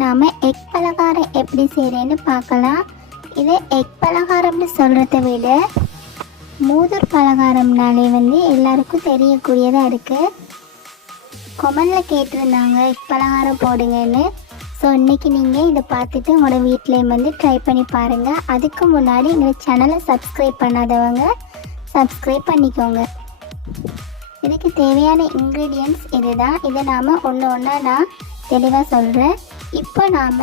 நாம் எக் பலகாரம் எப்படி செய்கிறேன்னு பார்க்கலாம். இதை எக் பலகாரம்னு சொல்கிறத விட மூதூர் பலகாரம்னாலே எல்லாருக்கும் தெரியக்கூடியதாக இருக்குது. கொமெண்டில் கேட்டிருந்தாங்க எக் பலகாரம் போடுங்கன்னு. ஸோ இன்றைக்கி நீங்கள் இதை பார்த்துட்டு உங்களோட வீட்டில் ட்ரை பண்ணி பாருங்கள். அதுக்கு முன்னாடி எங்களை சேனலை சப்ஸ்கிரைப் பண்ணாதவங்க சப்ஸ்கிரைப் பண்ணிக்கோங்க. இதுக்கு தேவையான இன்க்ரீடியன்ட்ஸ் இது தான். இதை நாம் ஒன்று ஒன்றா நான் தெளிவாக சொல்கிறேன். இப்போ நாம்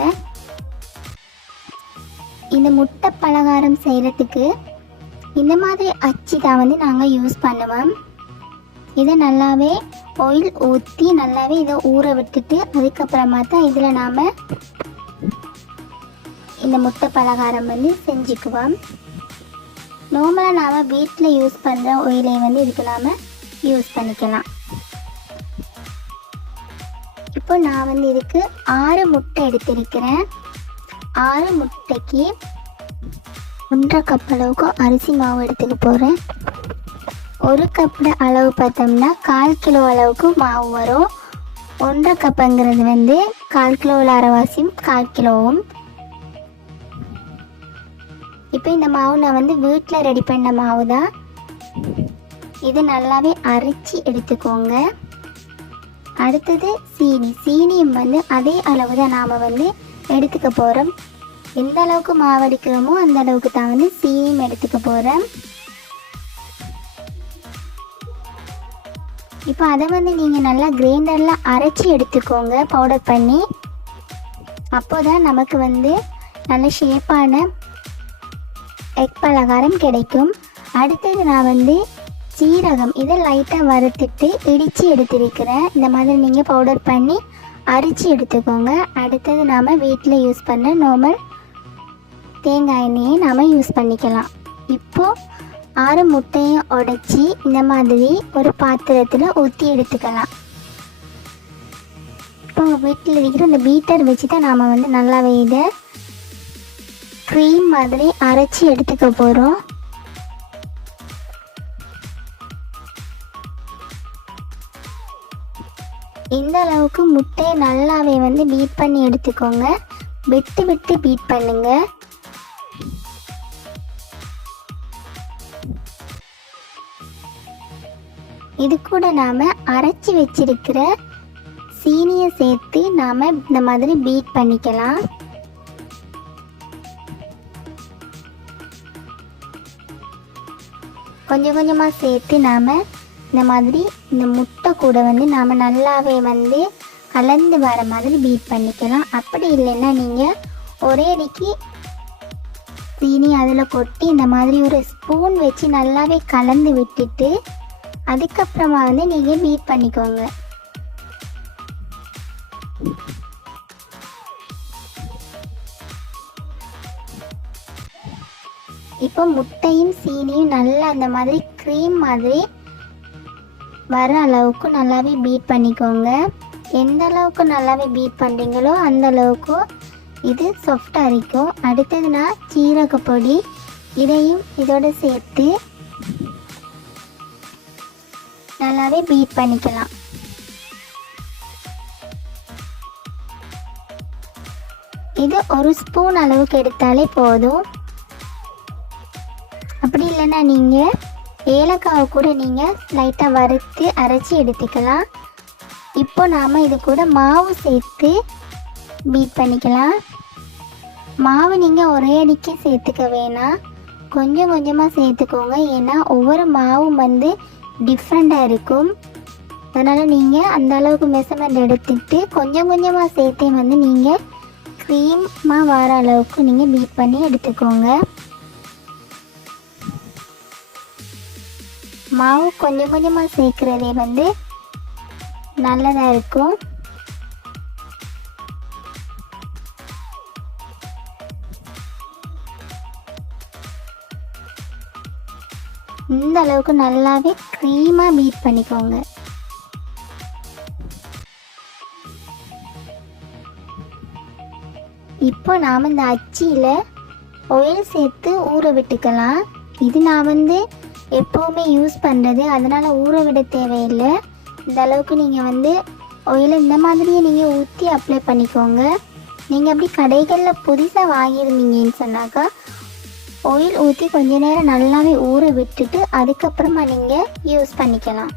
இந்த முட்டை பலகாரம் செய்கிறதுக்கு இந்த மாதிரி அச்சு தான் நாங்கள் யூஸ் பண்ணுவோம். இதை நல்லாவே ஆயில் ஊற்றி நல்லாவே இதை ஊற விட்டுட்டு அதுக்கப்புறமா தான் இதில் நாம் இந்த முட்டை பலகாரம் செஞ்சுக்குவோம். நார்மலாக நாம் வீட்டில் யூஸ் பண்ணுற ஆயிலை இதுக்கு நாம் யூஸ் பண்ணிக்கலாம். இப்போ நான் இதுக்கு 6 முட்டை எடுத்திருக்கிறேன். 6 முட்டைக்கு 1.5 கப் அளவுக்கு அரிசி மாவு எடுத்துக்க போகிறேன். 1 கப்போட அளவு பார்த்தோம்னா 1/4 கிலோ அளவுக்கு மாவு வரும். 1.5 கப்புங்கிறது 1/4 கிலோவில் அரைவாசியும் 1/4 கிலோவும். இப்போ இந்த மாவு நான் வீட்டில் ரெடி பண்ண மாவு தான். இது நல்லாவே அரைச்சி எடுத்துக்கோங்க. அடுத்தது சீனியும் அதே அளவு தான் நாம் எடுத்துக்க போகிறோம். எந்த அளவுக்கு மாவு எடுக்கிறோமோ அந்த அளவுக்கு தான் சீனியும் எடுத்துக்க போகிறேன். இப்போ அதை நீங்கள் நல்லா கிரைண்டரில் அரைச்சி எடுத்துக்கோங்க, பவுடர் பண்ணி. அப்போ தான் நமக்கு நல்ல ஷேப்பான எக் பலகாரம் கிடைக்கும். அடுத்தது நான் சீரகம் இதை லைட்டாக வறுத்துட்டு இடித்து எடுத்திருக்கிறேன். இந்த மாதிரி நீங்கள் பவுடர் பண்ணி அரைச்சி எடுத்துக்கோங்க. அடுத்தது நாம் வீட்டில் யூஸ் பண்ண நார்மல் தேங்காய் எண்ணெயை நாம் யூஸ் பண்ணிக்கலாம். இப்போது 6 முட்டையும் உடைச்சி இந்த மாதிரி ஒரு பாத்திரத்தில் ஊற்றி எடுத்துக்கலாம். இப்போ உங்கள் வீட்டில் இருக்கிற இந்த பீட்டர் வச்சு தான் நாம் நல்லாவே இதை க்ரீம் மாதிரி அரைச்சி எடுத்துக்க போகிறோம். இந்த அளவுக்கு முட்டையை நல்லாவே பீட் பண்ணி எடுத்துக்கோங்க. விட்டு விட்டு பீட் பண்ணுங்க. இது கூட நாம் அரைச்சி வச்சிருக்கிற சீனியை சேர்த்து நாம் இந்த மாதிரி பீட் பண்ணிக்கலாம். கொஞ்சம் கொஞ்சமாக சேர்த்து நாம் இந்த மாதிரி இந்த முட்டை கூட நாம் நல்லாவே கலந்து வர மாதிரி பீட் பண்ணிக்கலாம். அப்படி இல்லைன்னா நீங்கள் ஒரே அடிக்கு சீனி அதில் கொட்டி இந்த மாதிரி ஒரு ஸ்பூன் வச்சு நல்லாவே கலந்து விட்டுட்டு அதுக்கப்புறமா நீங்கள் பீட் பண்ணிக்கோங்க. இப்போ முட்டையும் சீனியும் நல்லா அந்த மாதிரி க்ரீம் மாதிரி வர அளவுக்கு நல்லாவே பீட் பண்ணிக்கோங்க. எந்த அளவுக்கு நல்லாவே பீட் பண்ணுறீங்களோ அந்த அளவுக்கு இது சாஃப்டாக இருக்கும். அடுத்தது நான் சீரகப்பொடி இதையும் இதோடு சேர்த்து நல்லாவே பீட் பண்ணிக்கலாம். இது 1 ஸ்பூன் அளவுக்கு எடுத்தாலே போதும். அப்படி இல்லைன்னா நீங்கள் ஏலக்காவை கூட நீங்கள் லைட்டாக வறுத்து அரைச்சி எடுத்துக்கலாம். இப்போ நாம் இது கூட மாவு சேர்த்து பீட் பண்ணிக்கலாம். மாவு நீங்கள் ஒரே அடிக்கு சேர்த்துக்க வேணாம், கொஞ்சம் கொஞ்சமாக சேர்த்துக்கோங்க. ஏன்னா ஒவ்வொரு மாவும் டிஃப்ரெண்ட்டாக இருக்கும். அதனால் நீங்கள் அந்த அளவுக்கு மெஷர்மெண்ட் எடுத்துக்கிட்டு கொஞ்சம் கொஞ்சமாக சேர்த்தே நீங்கள் க்ரீமாக வர அளவுக்கு நீங்கள் பீட் பண்ணி எடுத்துக்கோங்க. மாவு கொஞ்சம் கொஞ்சமாக சேர்க்குறதே நல்லதாக இருக்கும். இந்த அளவுக்கு நல்லாவே க்ரீமாக பீட் பண்ணிக்கோங்க. இப்போ நாம் இந்த அச்சியில் ஆயில் சேர்த்து ஊற விட்டுக்கலாம். இது நான் எப்போவுமே யூஸ் பண்ணுறது, அதனால் ஊற விட தேவையில்லை. இந்த அளவுக்கு நீங்கள் ஆயிலை இந்த மாதிரியே நீங்கள் ஊற்றி அப்ளை பண்ணிக்கோங்க. நீங்கள் அப்படி கடைகளில் புதுசாக வாங்கியிருந்தீங்கன்னு சொன்னாக்கா ஆயில் ஊற்றி கொஞ்ச நேரம் நல்லாவே ஊற விட்டுட்டு அதுக்கப்புறமா நீங்கள் யூஸ் பண்ணிக்கலாம்.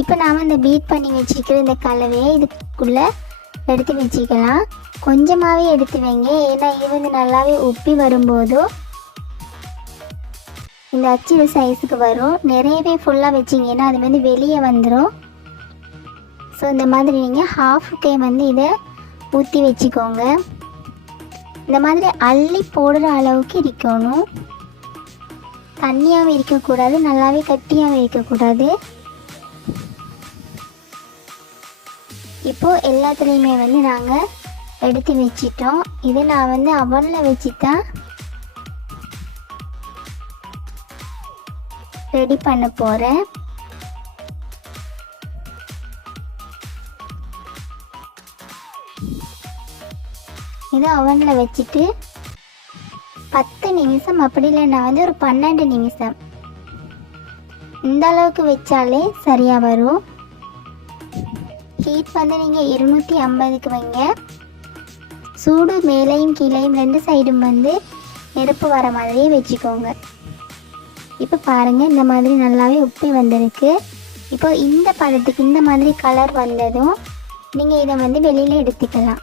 இப்போ நாம் இந்த பீட் பண்ணி வச்சுக்கிற இந்த கலவையை இதுக்குள்ளே எடுத்து வச்சுக்கலாம். கொஞ்சமாகவே எடுத்து வைங்க, ஏன்னா இது வந்து நல்லாவே உப்பி வரும்போதோ இந்த அச்சு சைஸுக்கு வரும். நிறையவே ஃபுல்லாக வச்சிங்கன்னா அது வந்து வெளியே வந்துடும். ஸோ இந்த மாதிரி நீங்கள் ஹாஃப்கே வந்து இதை ஊற்றி வச்சுக்கோங்க. இந்த மாதிரி அள்ளி போடுற அளவுக்கு இருக்கணும். தண்ணியாகவும் இருக்கக்கூடாது, நல்லாவே கட்டியாகவும் இருக்கக்கூடாது. இப்போது எல்லாத்துலேயுமே வந்து நாங்கள் எடுத்து வச்சிட்டோம். இதை நான் வந்து அவனில் வச்சு தான் ரெடி பண்ண போகிறேன். இதை அவனில் வச்சுட்டு 10 நிமிஷம், அப்படி இல்லைன்னா வந்து ஒரு 12 நிமிஷம் இந்த அளவுக்கு வச்சாலே சரியாக வரும். ஹீட் வந்து நீங்கள் 250க்கு வைங்க. சூடு மேலேயும் கீழேயும் 2 சைடும் வந்து நெருப்பு வர மாதிரியே வச்சுக்கோங்க. இப்போ பாருங்கள், இந்த மாதிரி நல்லாவே உப்பி வந்திருக்கு. இப்போ இந்த பதத்துக்கு இந்த மாதிரி கலர் வந்ததும் நீங்கள் இதை வந்து வெளியில் எடுத்துக்கலாம்.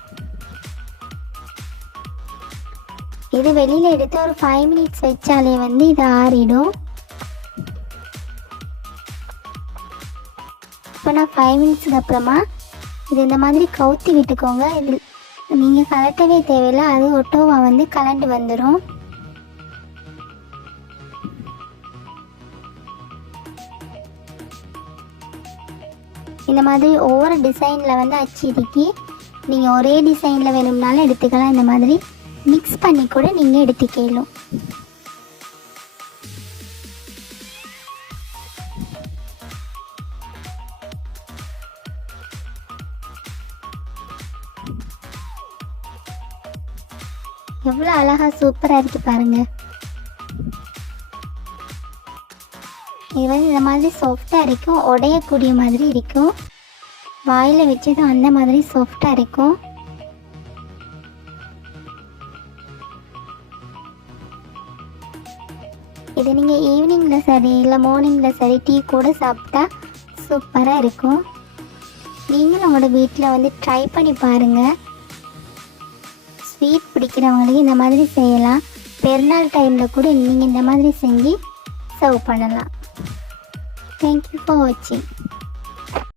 இது வெளியில் எடுத்து ஒரு 5 மினிட்ஸ் வச்சாலே வந்து இது ஆறிடும். இப்போ நான் 5 மினிட்ஸுக்கு அப்புறமா இது இந்த மாதிரி கவுத்தி விட்டுக்கோங்க. இது நீங்கள் கலட்டவே தேவையில்லை, அது ஒட்டோவாக வந்து கலண்டு வந்துடும். இந்த மாதிரி ஒவ்வொரு டிசைனில் வந்து அச்சிருக்கி நீங்கள் ஒரே டிசைனில் வேணும்னாலும் எடுத்துக்கலாம். இந்த மாதிரி மிக்ஸ் பண்ணி கூட நீங்கள் எடுத்துக்கலாம். எவ்வளோ அழகாக சூப்பராக இருக்குது பாருங்கள். இது வந்து இந்த மாதிரி சாஃப்டாக இருக்கும், உடையக்கூடிய மாதிரி இருக்கும். வாயில் வச்சதும் அந்த மாதிரி சாஃப்டாக இருக்கும். இது நீங்கள் ஈவினிங்கில் சரி இல்லை மார்னிங்கில் சரி டீ கூட சாப்பிட்டா சூப்பராக இருக்கும். நீங்களும் உங்களோட வீட்டில் வந்து ட்ரை பண்ணி பாருங்கள். ஸ்வீட் பிடிக்கிறவங்களுக்கு இந்த மாதிரி செய்யலாம். பெருநாள் டைமில் கூட நீங்கள் இந்த மாதிரி செஞ்சு சர்வ் பண்ணலாம். Thank you for watching.